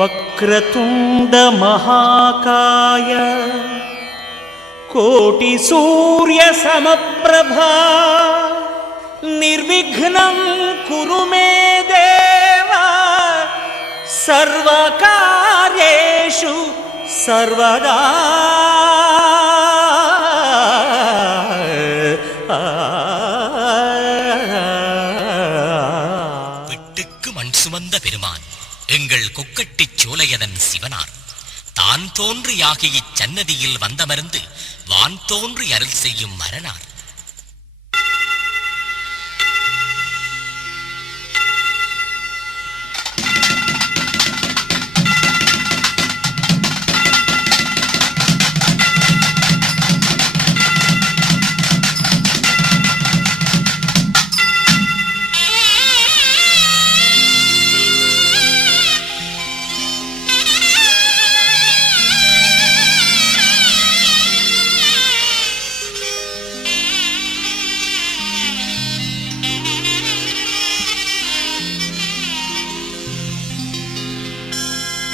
वक्रतुंड महाकाय कोटि सूर्य समप्रभा निर्विघ्नं कुरु मे देव सर्वकार्येषु सर्वदा। விட்டுக்கு மண் சுமந்த பெருமான் எங்கள் கொக்கட்டிச் சோலையதன் சிவனார் தான் தோன்றியாகி இச்சன்னதியில் வந்தமர்ந்து வான் தோன்றி அருள் செய்யும் மரனார்.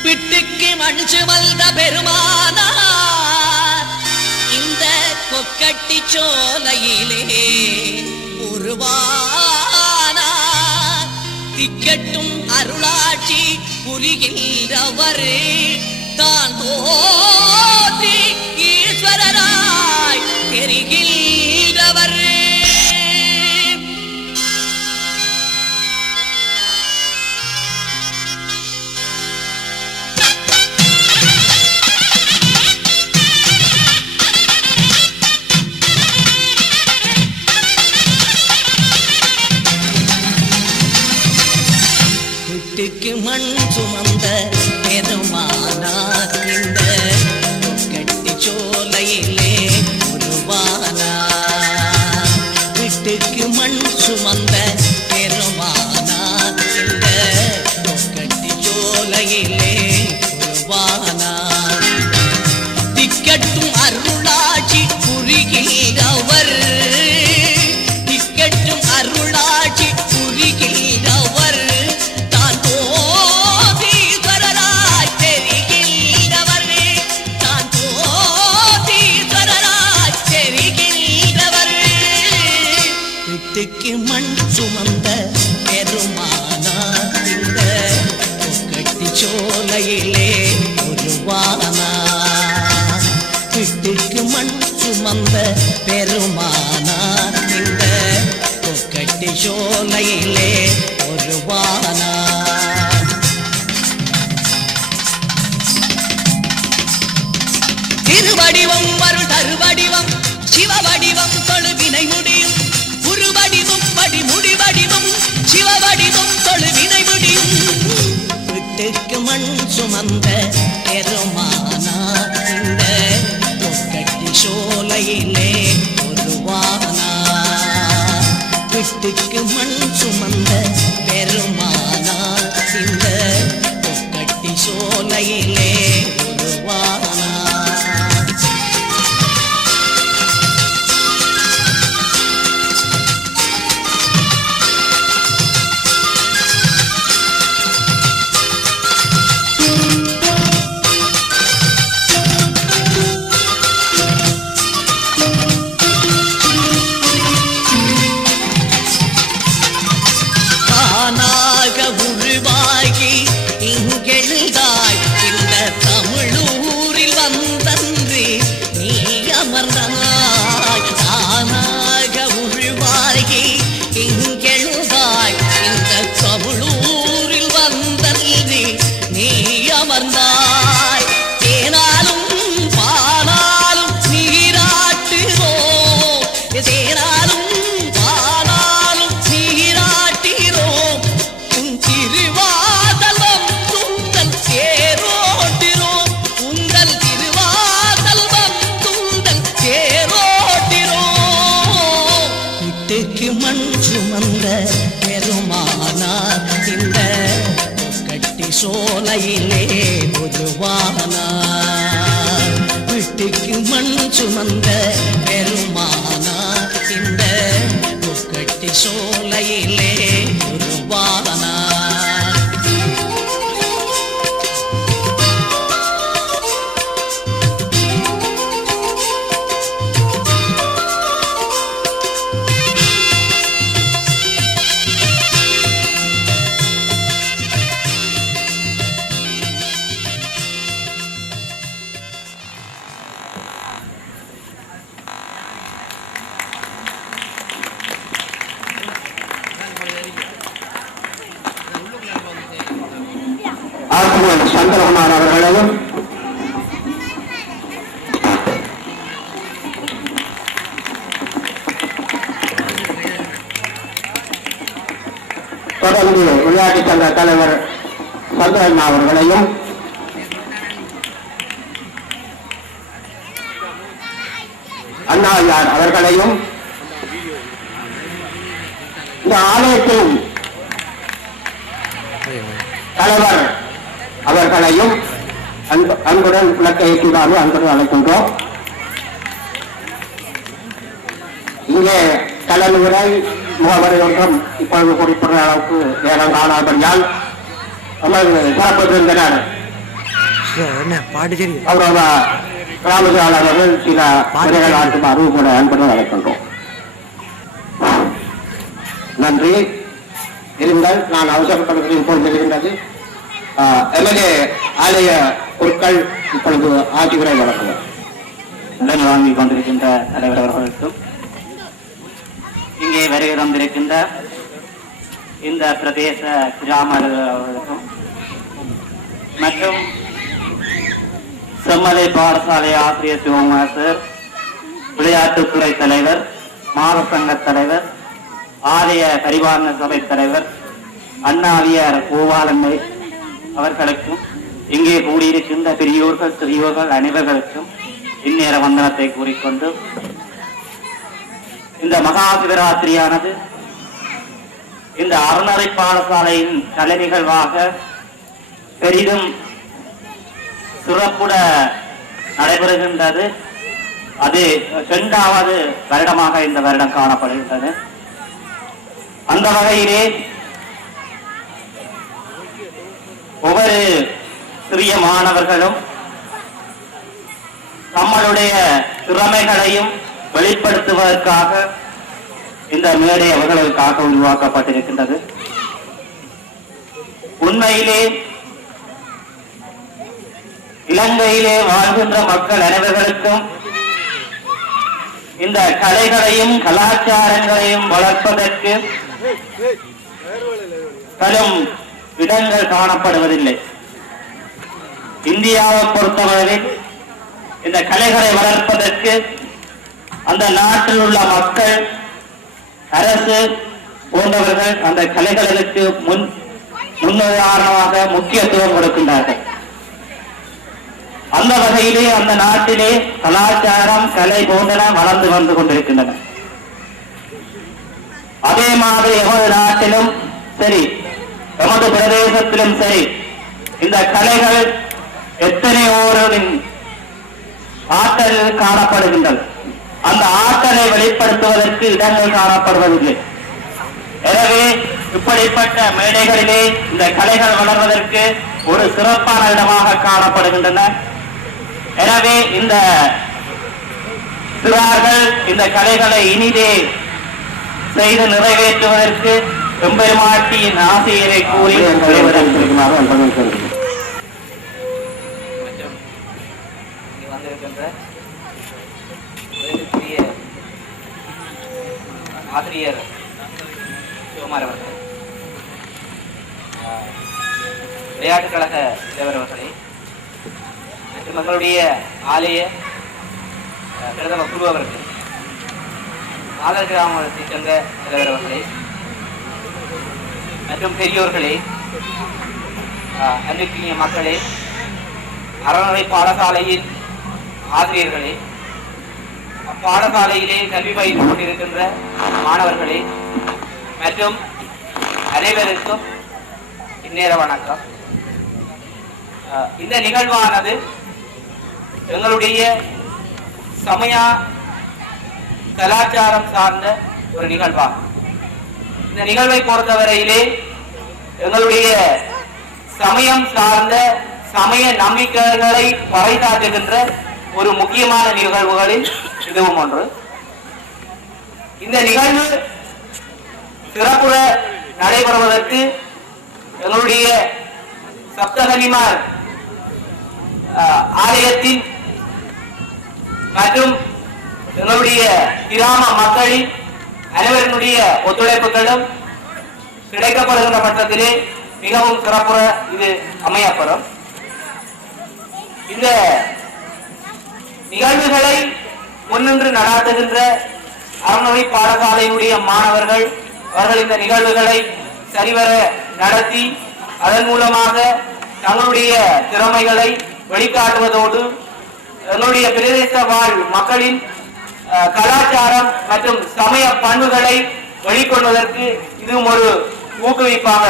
விட்டுக்கு மண் சுமந்த பெருமானார் இந்த கொக்கட்டி சோலையிலே உருவானார். திக்கட்டும் அருளாட்சி புரிகின்றவர் தான் தோன்றி ஈஸ்வரராய் தெரிகின்றவர். விட்டுக்கு மண் சுமந்த பெருமானார் இந்த கொக்கட்டி சோலையிலே உருவானார். விட்டுக்கு மண் சுமந்த பெருமானார் இந்த கொக்கட்டி சோலையிலே உருவானார். திக்கட்டும் அருளாட்சி புரிகின்றவர் திக்கட்டும் அருளாட்சி புரிகின்றவர் விட்டுக்கு மண் சுமந்த பெருமானார் இந்த கொக்கட்டி சோலையிலே உருவானார். விட்டுக்கு மண் சுமந்த பெருமானார் இந்த கொக்கட்டி சோலையிலே உருவானார். திருவடிவம் வருள் தருவடிவம் சிவவடிவம் தொழுவினை முடியும் உருவடிவம் படி முடிவடிவம் சிவவடிவம் தொழுவினை முடியும். விட்டுக்கு மண் சுமந்த பெருமானார் இந்த கொக்கட்டி சோலையிலே உருவானார். விட்டுக்கு மண் சுமந்த பெருமானார் இந்த கொக்கட்டி சோலையிலே உருவானார். சோலையிலே பொதுவானார். வீட்டுக்கு மண் சுமந்த பெருமானார் இந்த கொக்கட்டி சோலையிலே பொதுவானார். சந்திரகுமார் அவர்களையும் தொடர்ந்து விளையாட்டுச் சங்க தலைவர் சந்திரன் அவர்களையும் அண்ணாயார் அவர்களையும் இந்த ஆலயத்தின் தலைவர் அவர்களையும் அன்புடன் விளக்க ஏற்றுமாறு அன்புடன் அழைக்கின்றோம். இங்கே தலைமுறை முகவரி ஒன்றும் இப்பொழுது குறிப்பிட்ட அளவுக்கு நேரம் காணாதபடியால் சிறப்பு விருந்தினர் கௌரவ கிராம செயலாளர்கள் சில முறைகள் ஆற்றுமாறு கூட அன்புடன் அழைக்கின்றோம். நன்றி. இருங்கள், நான் அவசரப்படுகிறது இப்பொழுது இருக்கின்றது. எம்எல்ஏ ஆலய பொருட்கள் இப்பொழுது ஆட்சி உரை வழங்குவார். நலன் வாங்கிக் கொண்டிருக்கின்ற தலைவர் அவர்களுக்கும் இங்கே வருகை தந்திருக்கின்ற இந்த பிரதேச கிராம அவர்களுக்கும் மற்றும் செம்மலை பாடசாலை ஆசிரியர் சிவகுமார், விளையாட்டுத்துறை தலைவர், மாத சங்க தலைவர், ஆலய பரிபாலன சபை தலைவர் அண்ணாவியார் கோபாலன்மை அவர்களுக்கும் இங்கே கூடியிருக்கின்ற பெரியோர்கள் சிறியோர்கள் அனைவர்களுக்கும் இந்நேர வந்தனத்தை கூறிக்கொண்டு இந்த மகா சிவராத்திரியானது இந்த அறநறை பாடசாலையின் கலை நிகழ்வாக பெரிதும் சிறப்புட நடைபெறுகின்றது. அது 2வது வருடமாக இந்த வருடம் காணப்படுகின்றது. அந்த வகையிலே ஒவ்வொரு சிறிய மாணவர்களும் நம்மளுடைய திறமைகளையும் வெளிப்படுத்துவதற்காக இந்த மேடை அவர்களுக்காக உருவாக்கப்பட்டிருக்கின்றது. உண்மையிலே இலங்கையிலே வாழ்கின்ற மக்கள் அனைவர்களுக்கும் இந்த கலைகளையும் கலாச்சாரங்களையும் வளர்ப்பதற்கு பெரும் இடங்கள் காணப்படுவதில்லை. இந்தியாவை பொறுத்தவரை இந்த கலைகளை வளர்ப்பதற்கு அந்த நாட்டில் உள்ள மக்கள், அரசு போன்றவர்கள் அந்த கலைகளுக்கு முன்னுதாரணமாக முக்கியத்துவம் கொடுக்கின்றார்கள். அந்த வகையிலே அந்த நாட்டிலே கலாச்சாரம், கலை போன்றன வளர்ந்து வந்து கொண்டிருக்கின்றன. அதே மாதிரி எமது நாட்டிலும் சரி, எமது பிரதேசத்திலும் சரி, இந்த கலைகள் எத்தனையோரின் ஆற்றல் காணப்படுகின்றன. அந்த ஆற்றலை வெளிப்படுத்துவதற்கு இடங்கள் காணப்படுவதில்லை. எனவே இப்படிப்பட்ட மேடைகளிலே இந்த கலைகள் வளர்வதற்கு ஒரு சிறப்பான இடமாக காணப்படுகின்றன. எனவே இந்த சிறார்கள் இந்த கலைகளை இனிதே செய்து நிறைவேற்றுவதற்கு எம்பெருமாட்டியின் ஆசையை கூறி ஆசிரியர் சிவகுமார் அவர்கள், விளையாட்டுக் கழக தலைவர் அவர்களே மற்றும் எங்களுடைய ஆலய பிரதம குரு அவர்கள், ஆதர் கிராமத்தை சேர்ந்த தலைவர் அவர்களே மற்றும் பெரியோர்களே, அன்பிற்கினிய மக்களே, அறநிலை பாடசாலையின் ஆசிரியர்களே, அப்பாடசாலையிலே கல்வி பயிற்றுக் கொண்டிருக்கின்ற மாணவர்களே மற்றும் அனைவருக்கும் இந்நேர வணக்கம். இந்த நிகழ்வானது எங்களுடைய சமய கலாச்சாரம் சார்ந்த ஒரு நிகழ்வாகும். இந்த நிகழ்வை பொறுத்தவரையிலே எங்களுடைய சமயம் சார்ந்த சமய நம்பிக்கைகளை பறைசாற்றுகின்ற ஒரு முக்கியமான நிகழ்வுகளில் இதுவும் ஒன்று. இந்த நிகழ்வு சிறப்புற நடைபெறுவதற்கு எங்களுடைய சப்தகனிமார் ஆலயத்தின் மற்றும் எங்களுடைய கிராம மக்களின் அனைவருடைய ஒத்துழைப்புகளும் கிடைக்கப்படுகின்ற பட்சத்திலே மிகவும் சிறப்புற இது அமையப்படும். இந்த நிகழ்வுகளை முன்னின்று நடாத்துகின்ற அறநெறி பாடசாலையினுடைய மாணவர்கள் அவர்கள் இந்த நிகழ்வுகளை சரிவர நடத்தி அதன் மூலமாக தங்களுடைய திறமைகளை வெளிக்காட்டுவதோடு எங்களுடைய பிரதேச வாழ் மக்களின் கலாச்சாரம் மற்றும் சமய பண்புகளை வெளிக்கொள்வதற்கு இதுவும் ஒரு ஊக்குவிப்பாக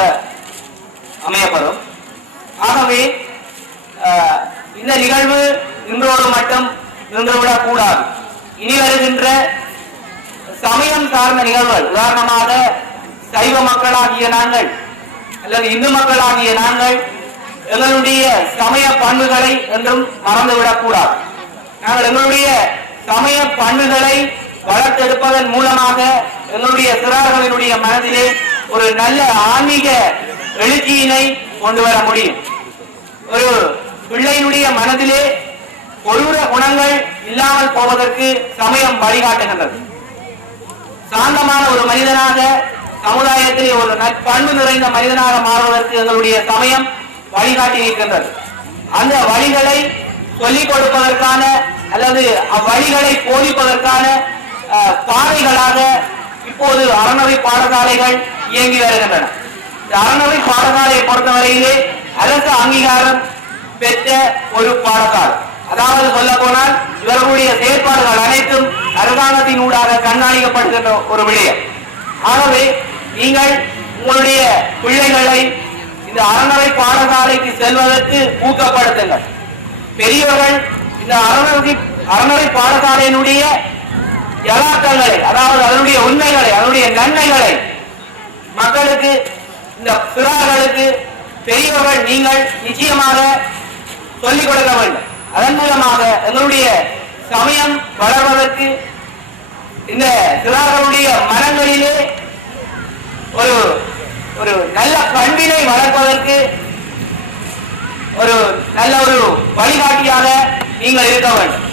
அமையப்படும். ஆகவே இந்த நிகழ்வு இன்றோடு மட்டும் நின்றுவிடக் கூடாது. இனி வருகின்ற சமயம் சார்ந்த நிகழ்வுகள், உதாரணமாக சைவ மக்களாகிய நாங்கள் அல்லது இந்து மக்களாகிய நாங்கள் எங்களுடைய சமய பண்புகளை என்றும் மறந்துவிடக் கூடாது. நாங்கள் எங்களுடைய சமய பண்புகளை வளர்த்தெடுப்பதன் மூலமாக எங்களுடைய சிறார்களினுடைய மனதிலே ஒரு நல்ல ஆன்மீக எழுச்சியினை கொண்டு வர முடியும். ஒரு பிள்ளையினுடைய மனதிலே கொடூர குணங்கள் இல்லாமல் போவதற்கு சமயம் வழிகாட்டுகின்றது. சாந்தமான ஒரு மனிதனாக சமுதாயத்திலே ஒரு நற்பண்பு நிறைந்த மனிதனாக மாறுவதற்கு எங்களுடைய சமயம் வழிகாட்டி இருக்கின்றது. அந்த வழிகளை சொல்லிக் கொடுப்பதற்கான அல்லது அவ்வழிகளை போதிப்பதற்கான பாதைகளாக இப்போது அறநெறி பாடசாலைகள் இயங்கி வருகின்றன. இந்த அறநெறி பாடசாலையை பொறுத்தவரையிலே அரசு அங்கீகாரம் பெற்ற ஒரு பாடசாலை. அதாவது சொல்ல போனால் இவர்களுடைய செயற்பாடுகள் அனைத்தும் அரசாங்கத்தின் ஊடாக கண்காணிக்கப்படுகின்ற ஒரு விடயம். ஆகவே நீங்கள் உங்களுடைய பிள்ளைகளை இந்த அறநெறி பாடசாலைக்கு செல்வதற்கு ஊக்கப்படுத்துங்கள். பெரியவர்கள் இந்த அறநெறி பாடசாலையினுடைய யதார்த்தங்களை, அதாவது அதனுடைய உண்மைகளை, அதனுடைய நன்மைகளை மக்களுக்கு, இந்த சிறார்களுக்கு பெரியவர்கள் நீங்கள் நிச்சயமாக சொல்லிக் கொடுக்க வேண்டும். அதன் மூலமாக எங்களுடைய சமயம் வளர்வதற்கு, இந்த சிறார்களுடைய மனங்களிலே ஒரு நல்ல பண்பினை வளர்ப்பதற்கு ஒரு நல்ல ஒரு வழிகாட்டியாக நீங்கள் இருக்க வேண்டும்.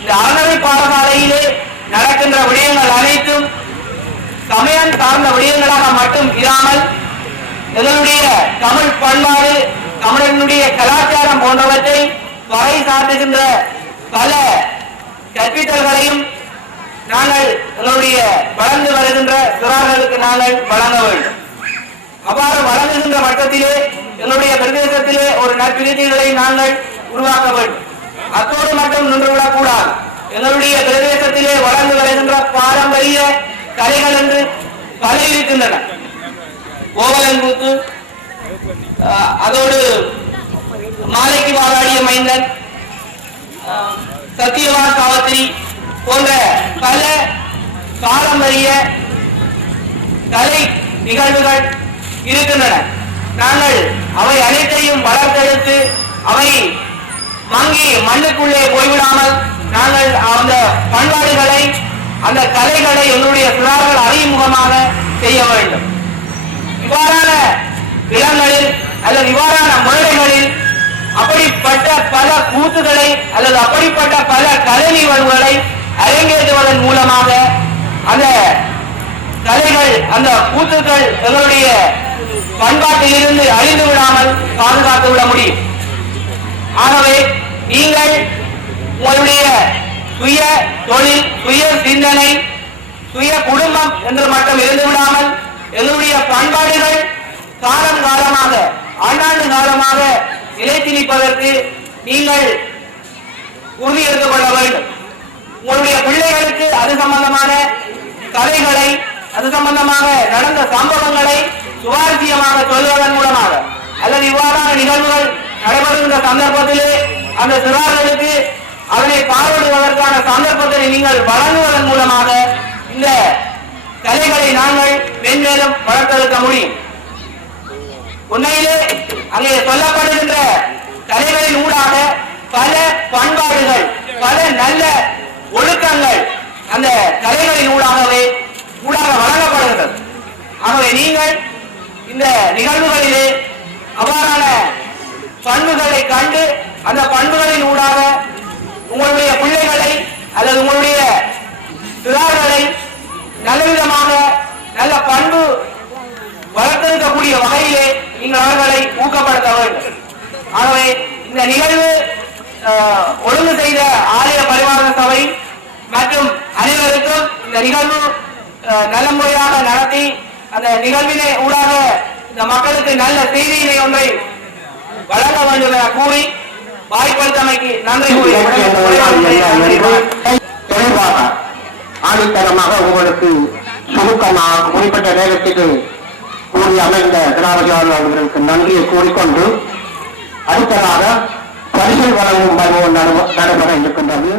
இந்த அறநெறி பாடசாலையிலே நடக்கின்ற விடயங்கள் அனைத்தும் சமயம் சார்ந்த விடயங்களாக மட்டும் இராமல் எங்களுடைய தமிழ் பண்பாடு, தமிழனுடைய கலாச்சாரம் போன்றவற்றை வகை சாட்டுகின்ற பல கற்பித்தல்களையும் நாங்கள் எங்களுடைய வளர்ந்து வருகின்ற சிறார்களுக்கு நாங்கள் வழங்க வேண்டும். அவ்வாறு வழங்குகின்ற மட்டத்திலே எங்களுடைய பிரதேசத்திலே ஒரு நற்பிரதிகளை நாங்கள் உருவாக்க வேண்டும். அத்தோடு மட்டும் நின்றுவிடக் கூடாது. எங்களுடைய பிரதேசத்திலே வளர்ந்து வருகின்ற பாரம்பரிய கலைகள் என்று பல இருக்கின்றன. கோவலங்கூத்து, அதோடு மாலைக்கு வாழாடிய மைந்தன், சத்தியவான் காவத்திரி போன்ற பல பாரம்பரிய கலை நிகழ்வுகள் இருக்கின்றன. நாங்கள் அவை அனைத்தையும் வளர்த்தெடுத்து அவை மங்கி மண்ணுக்குள்ளே போய்விடாமல் நாங்கள் அந்த பண்பாடுகளை, அந்த கலைகளை எங்களுடைய சிறார்கள் அறிமுகமாக செய்ய வேண்டும். இவ்வாறான இடங்களில் அல்லது இவ்வாறான முறைகளில் அப்படிப்பட்ட பல கூத்துகளை அல்லது அப்படிப்பட்ட பல கலை நிகழ்வுகளை அரங்கேற்றுவதன் மூலமாக அந்த கலைகள், அந்த கூத்துக்கள் எங்களுடைய பண்பாட்டில் இருந்து அழிந்து விடாமல் பாதுகாத்து விட முடியும். ஆகவே நீங்கள் உங்களுடைய சுய தொழில், சுய சிந்தனை, சுய குடும்பம் என்று மட்டும் இருந்து விடாமல் எங்களுடைய பண்பாடுகள் காலம் காலமாக, ஆண்டாண்டு காலமாக நிலைத்து நிற்பதற்கு நீங்கள் உறுதி எடுத்துக் கொள்ள வேண்டும். உங்களுடைய பிள்ளைகளுக்கு அது சம்பந்தமான கதைகளை, அது சம்பந்தமாக நடந்த சம்பவங்களை சுவாரஸ்யமாக சொல்வதன் மூலமாக அல்லது இவ்வாறான நிகழ்வுகள் நடைபெறுகின்ற சந்தர்ப்பத்திலே அந்த சிறார்களுக்கு அதனை பார்வையிடுவதற்கான சந்தர்ப்பத்தை நீங்கள் வழங்குவதன் மூலமாக இந்த கலைகளை நாங்கள் மென்மேலும் வளர்த்தெடுக்க முடியும். உண்மையிலே அங்கே சொல்லப்படுகின்ற கலைகளின் ஊடாக பல பண்பாடுகள், பல நல்ல ஒழுக்கங்கள் அந்த கலைகளின் ஊடாக வழங்கப்படுகிறது. ஆகவே நீங்கள் இந்த நிகழ்வுகளிலே அவ்வாறான பண்புகளை கண்டு அந்த பண்புகளின் ஊடாக உங்களுடைய பிள்ளைகளை அல்லது உங்களுடைய சிறார்களை நல்லவிதமாக நல்ல பண்பு வளர்த்தெடுக்கக்கூடிய வகையிலே நீங்கள் அவர்களை ஊக்கப்படுத்த வேண்டும். ஆகவே இந்த இந்த நிகழ்வு ஒழுங்கு செய்த ஆலய பரிமாற சபை மற்றும் அனைவருக்கும் இந்த நிகழ்வு நல்ல முறையாக நடத்தி அந்த நிகழ்வினை ஊடாக இந்த மக்களுக்கு நல்ல செய்தியினை ஒன்றை வழங்க வேண்டும் என கூறி வாய்ப்பளித்தமைக்கு நன்றி கூறி தெளிவாக ஆணித்தரமாக உங்களுக்கு சுருக்கமாக குறிப்பிட்ட நேரத்துக்கு கூறி அமைந்த கிராமஜார் அவர்களுக்கு நன்றியை கூறிக்கொண்டு அடுத்ததாக பரிசல் வழங்கும் பருவம் நடைபெற இருக்கின்றது.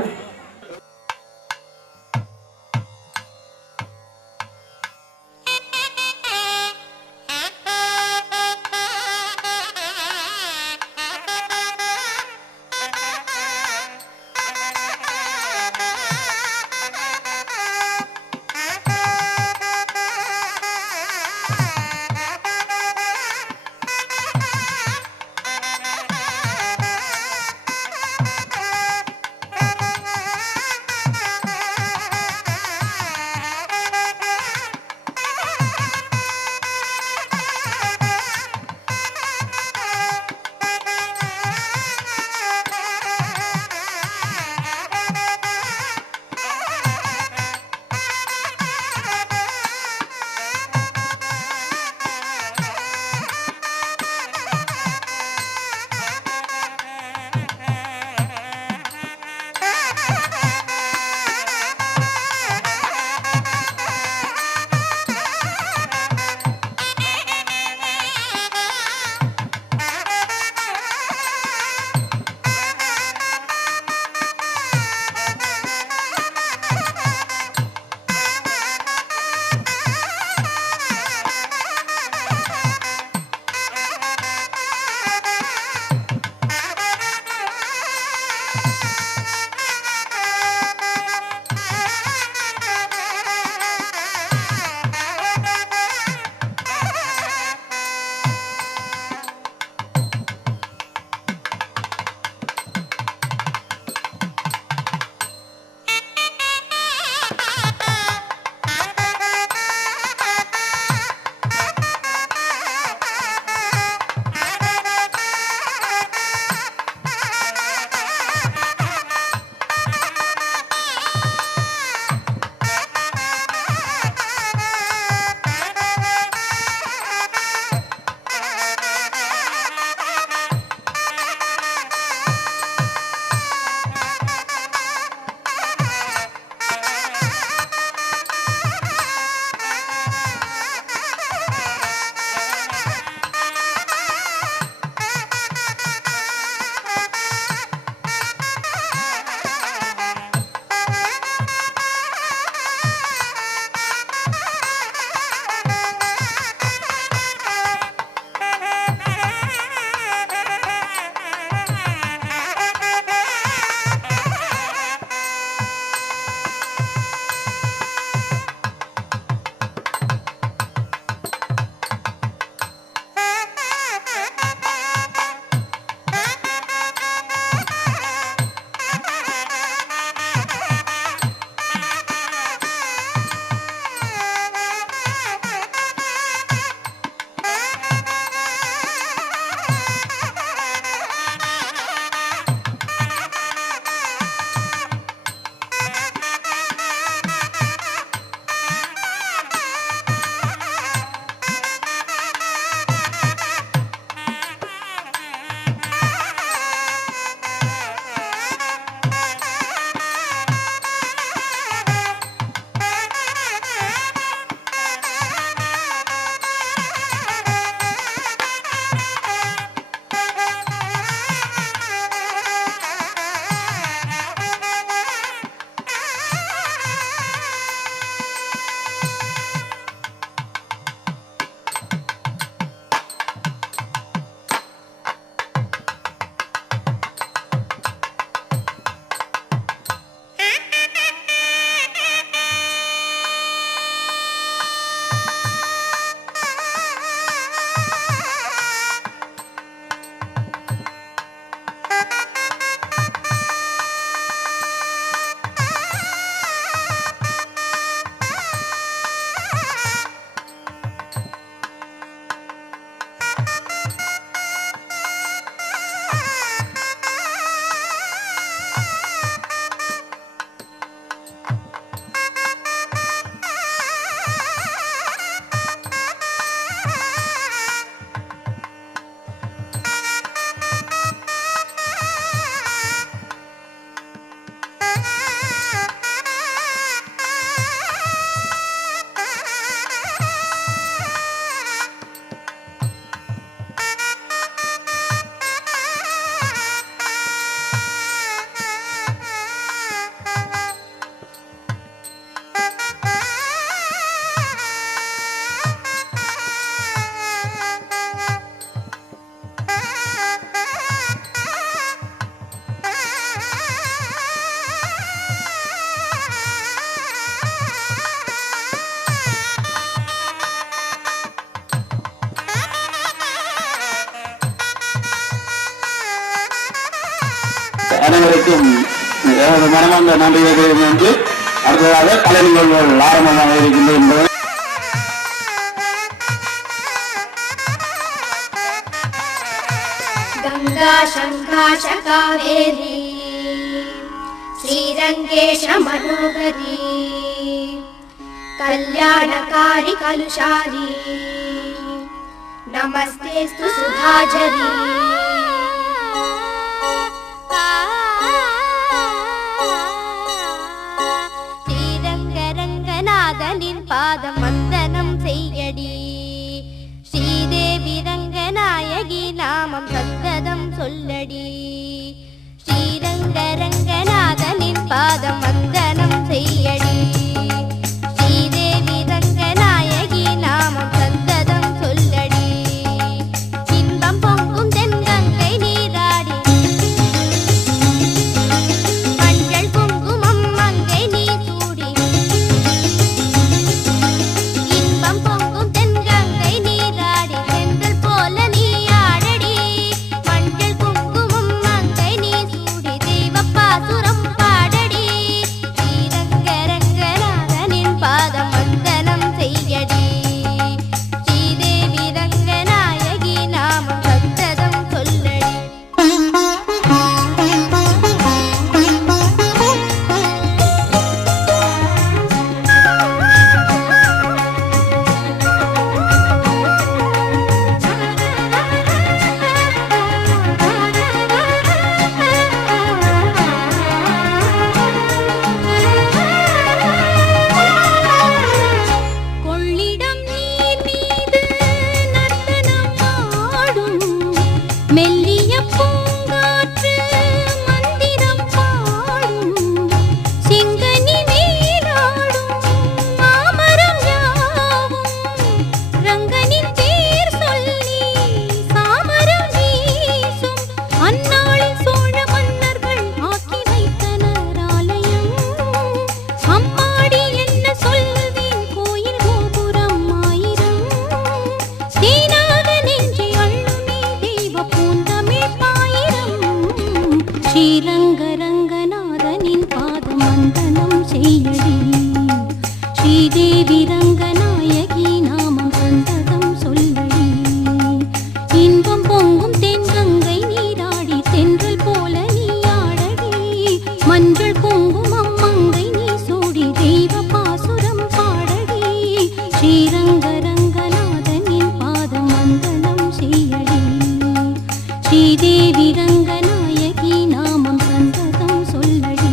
அனைவருக்கும் மனமார்ந்த நன்றியை தெரிவித்து அடுத்ததாக கலை நிகழ்வுகள் ஆரம்பமாக இருக்கின்றது என்பதை गंगा शंकाश कावेरी श्रीरंगेश मनोहरी कल्याणकारी कलुषारी नमस्तेस्तु सुधाजरी श्रीरंगरंगनाथनिन पादम वंदनम सेयडी श्रीदेवी रंगनायगी नामम सन्तदम सोल्लडी श्रीरंगरंगनाथनिन पादम वंदनम सेयडी श्रीदेवी रंगनायगी नामम सन्तदम सोल्लडी इன்பம் பொங்கும் தென்கங்கை நீராடி மஞ்சள் குங்குமம் மங்கை நீ சூடி இன்பம் பொங்கும் தென்கங்கை நீராடி செந்தல் போல நீ ஆடடி மஞ்சள் குங்குமம் மங்கை நீ சூடி தெய்வப்பாசுரம் பாடடி ஸ்ரீரங்கரங்கநாதனின் பாதம் வந்தனம் செய்யடி ஸ்ரீதேவி ரங்கநாயகி நாமம் சந்ததம் சொல்லடி கொள்ளிடம் நீர் மீது நர்த்தனம் ஆடும் மெல்லிய பூங்காற்று மந்திரம் பாடும் செங்கனி மேலாடும் மாமரம் யாவும் ரங்கனின் பேர் சொல்லி சாமரம் வீசும் அந்நாளில் சோழ மன்னர்கள் ஆக்கி வைத்தனர் ஆலயம் அம்மாடி என்ன சொல்வேன் கோயில் கோபுரம் ஆயிரம் தேனாக நெஞ்சி அள்ளுமே தெய்வ பூந்தமிழ் பாயிரம் ஸ்ரீரங்கரங்கநாதனின் பாதம் வந்தனம் செய்யடி ஸ்ரீதேவி ரங்கநாயகி நாமம் சந்ததம் சொல்லடி இன்பம் பொங்கும் தென்கங்கை நீராடி தென்றல் போல நீ ஆடடி மஞ்சள் குங்குமம் மங்கை நீ சூடி தெய்வ பாசுரம் பாடடி ஸ்ரீரங்கரங்கநாதனின் பாதம் வந்தனம் செய்யடி ஸ்ரீதேவி ரங்கநாயகி நாமம் சந்ததம் சொல்லடி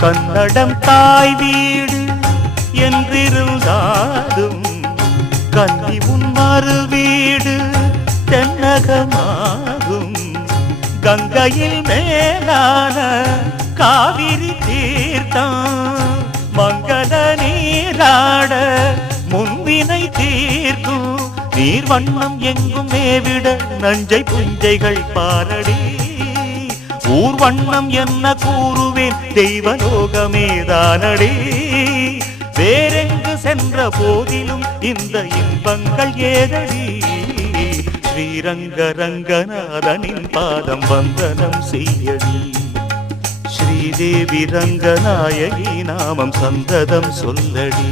கன்னடம் தாய் வீடு என்றிருந்தாலும் கன்னி உன் மறு வீடு தென்னகமாகும் கங்கையில் மேலான காவிரி தீர்த்தம் மங்கள நீராட முன்வினை தீர்க்கும் நீர் வண்ணம் எங்கும் மேவிட நஞ்சை புஞ்சைகள் பாரடி ஊர் வண்ணம் என்ன கூறுவேன் தெய்வலோகமேதானடி வேறெங்கு சென்ற போதிலும் இந்த இன்பங்கள் ஏதடி ஸ்ரீரங்கரங்கநாதனின் பாதம் வந்தனம் செய்யடி ஸ்ரீதேவி ரங்கநாயகி நாமம் சந்ததம் சொல்லடி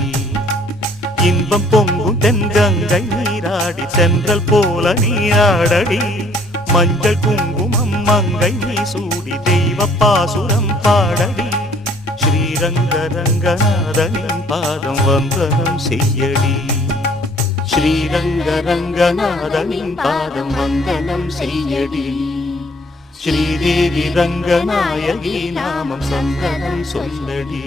இன்பம் பொங்கும் தென்கங்கை நீராடி தென்றல் போல நீராடடி மஞ்சள் குங்குமம் மங்கை நீ சூடி தெய்வ பாசுரம் பாடடி ஸ்ரீரங்கரங்கநாதனின் பாதம் வந்தனம் செய்யடி ஸ்ரீரங்கரங்கநாதனின் பாதம் வந்தனம் செய்யடி ஸ்ரீதேவி ரங்கநாயகி நாமம் சந்தனம் சொல்லடி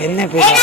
என்ன பேர்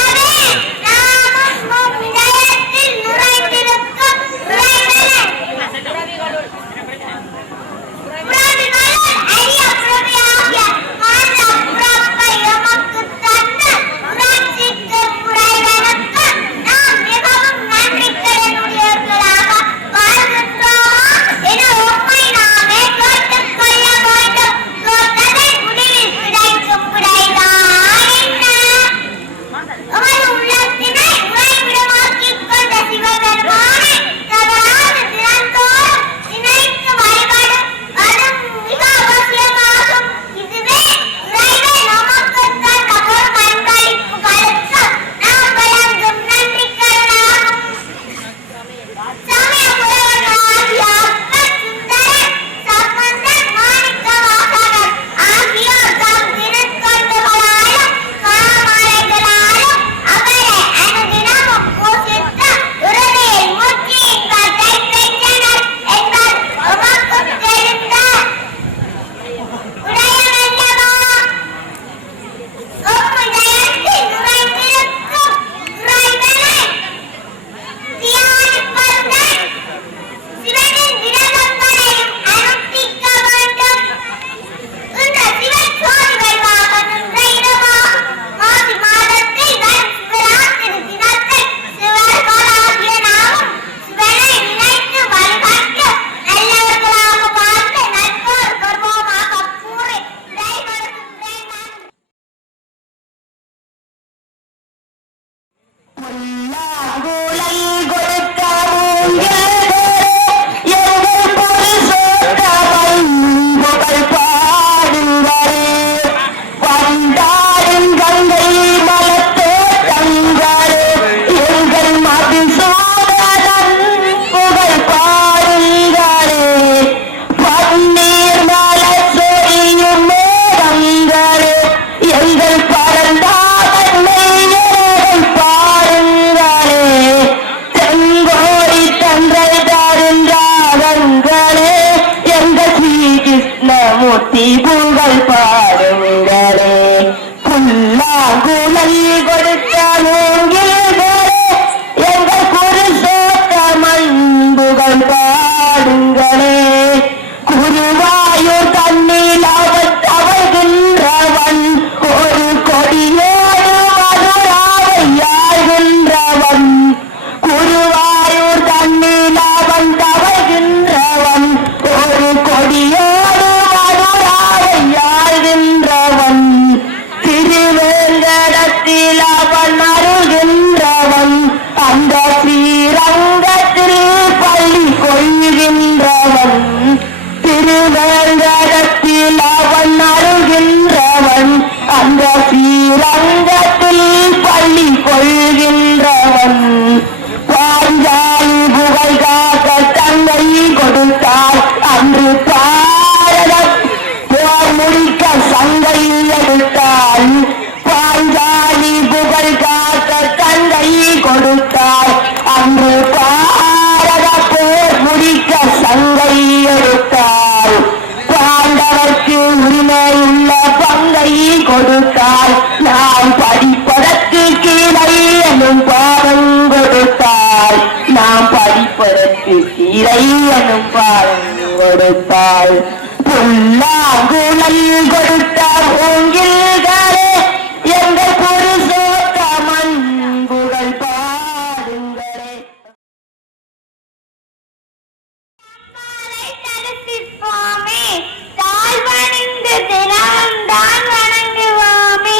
தினம் தான் வணங்குவோமே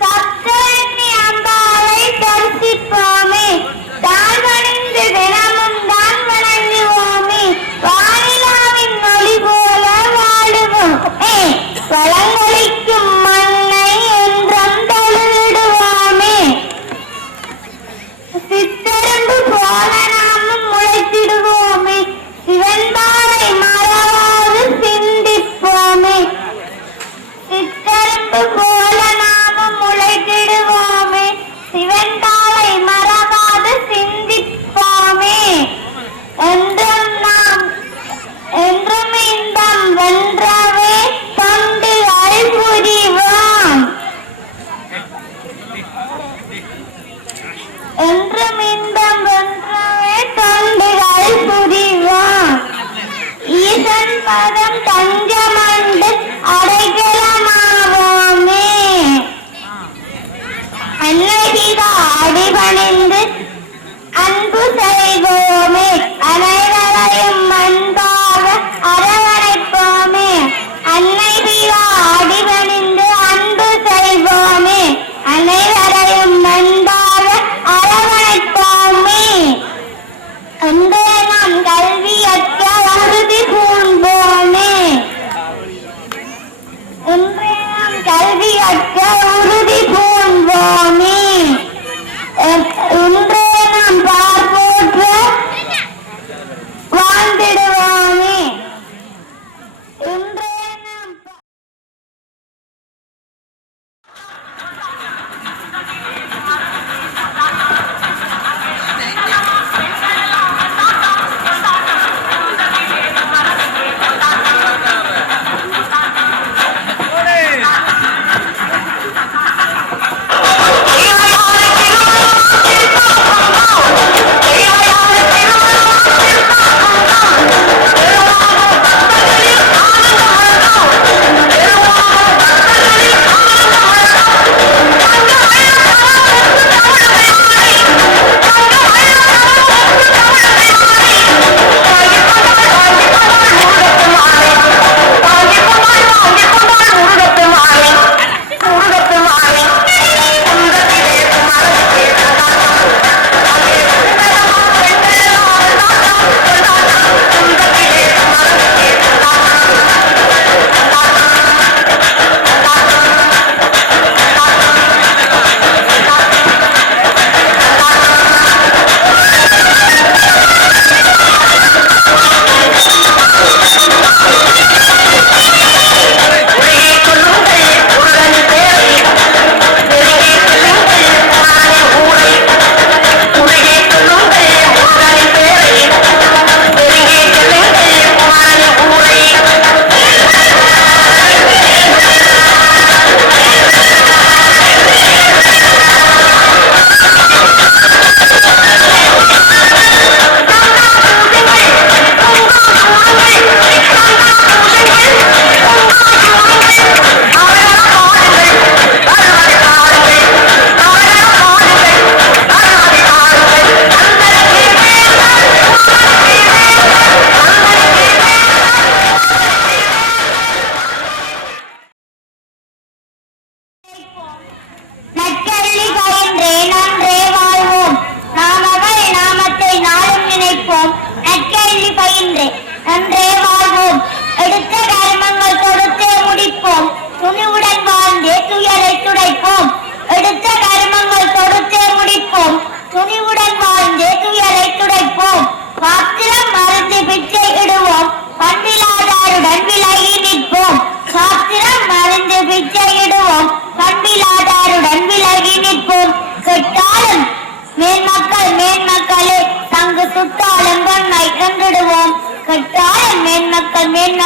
சப்தவன்னி அம்பாளை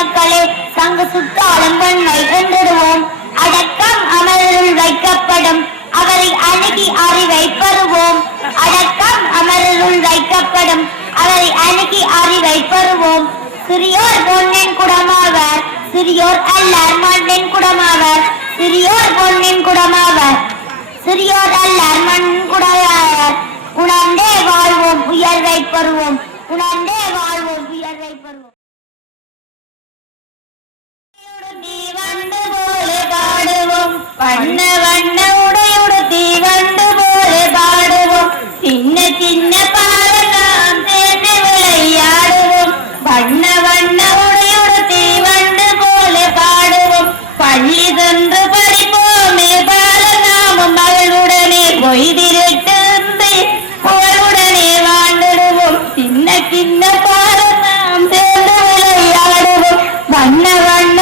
மக்களே சங்கு சுற்றாலும் பெண்ணை என்றிடுவோம். அடக்கம் அமரருள் வைக்கப்படும் அவரை அணுகி அறிவை பெறுவோம். அடக்கம் அமரருள் வைக்கப்படும் அவரை அணுகி அறிவை பெறுவோம். சிறியோர் பொன்னின் குடமாவர் சிறியோர் அல்லர் மண்ணின் குடமாவர். சிறியோர் பொன்னின் குடமாவர் சிறியோர் அல்லர் மண் குடமாவர். உணர்ந்தே வாழ்வோம் உயர்வை பெறுவோம். உணர்ந்தே வாழ்வோம் உயர்வை பெறுவோம். தீவண்டு போல பாடுவோம் வண்ண வண்ண உடையுடு தீவண்டு போல பாடுவோம். சின்ன சின்ன பாடலாம் சேர்ந்து விளையாடுவோம். வண்ண வண்ண உடையுடு தீவண்டு போல பாடுவோம். பள்ளி சென்று படிப்போமே பால நாமும் மகளுடனே பொய்திருட்டு புகழுடனே வாழ்ந்திடுவோம். சின்ன சின்ன பாடலாம் சேர்ந்து விளையாடுவோம். வண்ண வண்ண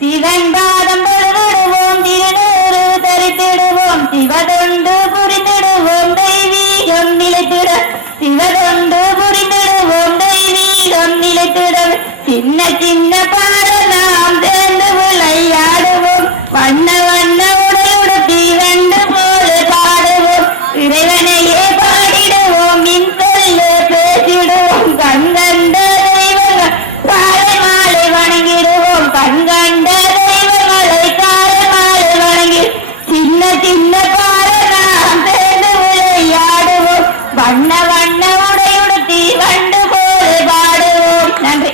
சிவன்பாதம் பொழுதிடுவோம் திருநூறு தரித்திடுவோம். சிவதொண்டு புரிந்திடுவோம் தெய்வீகம் நிலைத்திட. சிவதொண்டு புரிந்திடுவோம் தெய்வீகம் நிலைத்திட. சின்ன சின்ன பாடலாம் சேர்ந்து விளையாடுவோம். வண்ண வண்ண உடையுடு தீவண்டு போல பாடுவோம். இறைவனையே பாடிடுவோம் மின் சொல்ல பேசிடுவோம். கண்கண்ட தெய்வங்கள் காலை மாலை வணங்கிடுவோம். கண்கண்ட தெய்வங்களை காலை மாலை வணங்கி சின்ன சின்ன பாடலாம் சேர்ந்து விளையாடுவோம். வண்ண வண்ண உடையுடு தீவண்டு போல பாடுவோம். நன்றி.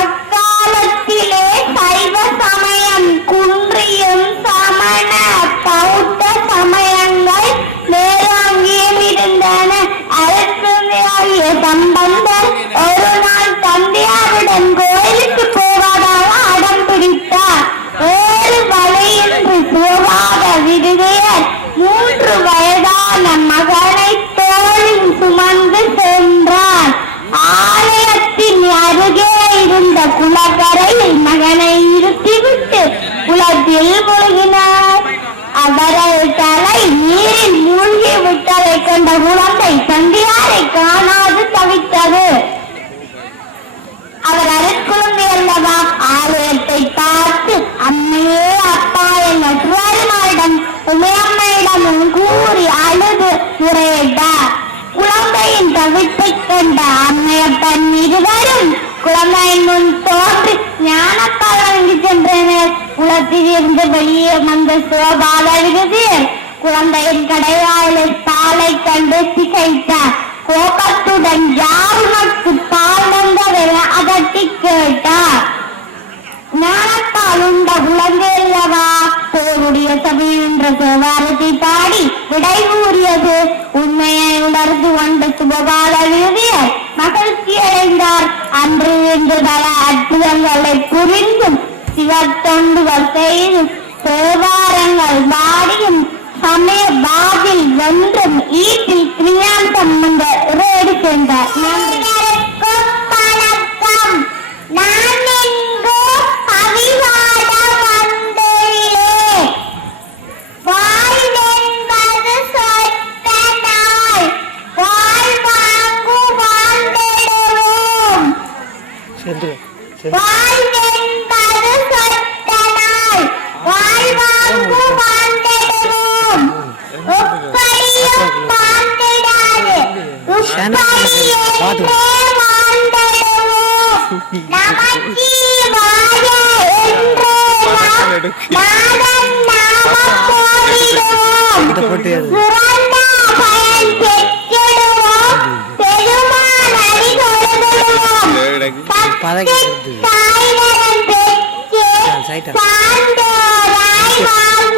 அக்காலத்திலே சைவ சமயம் குன்றியும் சமண பௌத்த சமயங்கள் மேலோங்கியும் இருந்தன. அரசுமையாகிய சம்பந்தர் ஒரு நாள் தந்தையாருடன் கோயிலுக்கு போவதாக அடம் பிடித்தார். வேறு வழியின்றி போகாத விடுதியர் 3 வயதான மகனை தோளில் சுமந்து சென்றார். ஆலயத்தின் அருகே இருந்த குளக்கரையில் மகனை இருத்திவிட்டு குளத்தில் மூழ்கினார். அவரது தலை நீரில் மூழ்கி விட்டதை கண்ட குழந்தை தந்தையாரை காணாது தவித்தது. அவர் அருட்குழந்தை அல்லவா ஆலயத்தை பார்த்து அம்மையே அப்பா என்ற சுவரிமாரிடம் உமையம்மையிடமும் கூறி அழுது முறையிட்டார். குழந்தையின் தவிப்பை கண்ட அம்மையப்பன் இருவரும் குழந்தையின் முன் தோன்றி ஞானத்தால் வழங்கி சென்றனர். குளத்தில் இருந்து வெளியே வந்த சிவபாத விடுதியர் குழந்தையின் கடைவாயில் பாலை கண்டு திகைத்தார். கோபத்துடன் யார் உனக்கு பால் வந்ததென அதட்டி கேட்டார். ஞானத்தால் உண்ட குழந்தை அல்லவா போருடைய சபை என்ற தேவாரத்தை பாடி விடை கூறியது. உண்மையை உணர்ந்து கொண்ட சுபகால விருதியர் மகிழ்ச்சி அடைந்தார். அன்று இன்று பல அற்புதங்களை புரிந்தும் சிவத்தொண்டுகள் செய்தும் தேவாரங்கள் பாடியும் சமய பாதில் வென்றும் ஈட்டில் கிரியாந்தம் இறையடி சென்றார். வணக்கம். நான் எங்கோ அவிவாட வந்தேன். வாழ்வென்பது சொத்த நாள். வாழ்வாங்கு வாழ்ந்திடுவோம். வாழ்வென்பது சொத்தனால் வாழ்வாங்கு வாழ்ந்திடுவோம் எப்படியும் வாழ்ந்திடாது இப்படியே வாழ்ந்திடுவோம் நமச்சிவாய என்றே நாதன் நாமம் போதிடுவோம் சிறந்த பயன் பெற்றிடுவோம் பெருமான் அடி தொழுதிடுவோம் தாய்வரம் பெற்று சார்ந்தோராய் வாழ்ந்திடுவோம்